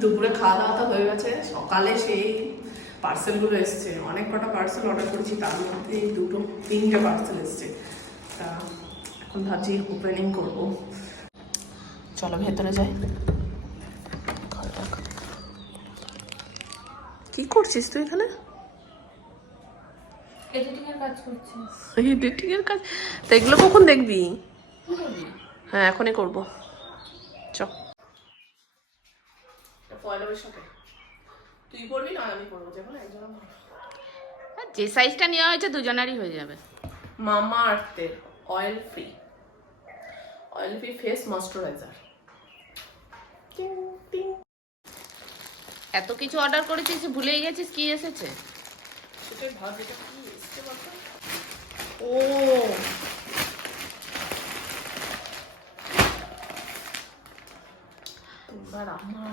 দুপুরে খাওয়া দাওয়া তো হয়ে গেছে, সকালে সেই পার্সেলগুলো এসছে, অনেক কটা পার্সেল অর্ডার করেছি, তার মধ্যে তিনটে পার্সেল এসছে। তা এখন ভাবছি ওপেনিং করব। চলো ভেতরে যাই। কি করছিস তুই এখানে? এডিটিং এর কাজ করছি। এডিটিং এর কাজ? তো এগুলো কখন দেখবি? হ্যাঁ এখনই করবো। চ পয়লাবের সাথে তুই পড়বি না আমি পড়বো, যেমন একজন। যে সাইজটা নেওয়া হয়েছে দুজনেরই হয়ে যাবে। মামা আর্থের অয়েল ফ্রি ফেস ময়শ্চারাইজার। এত কিছু অর্ডার করেছিস ভুলেই গেছিস কি এসেছে? সেটাই ভাব, এটা কি এসছে বলতো? ও তোমার আমার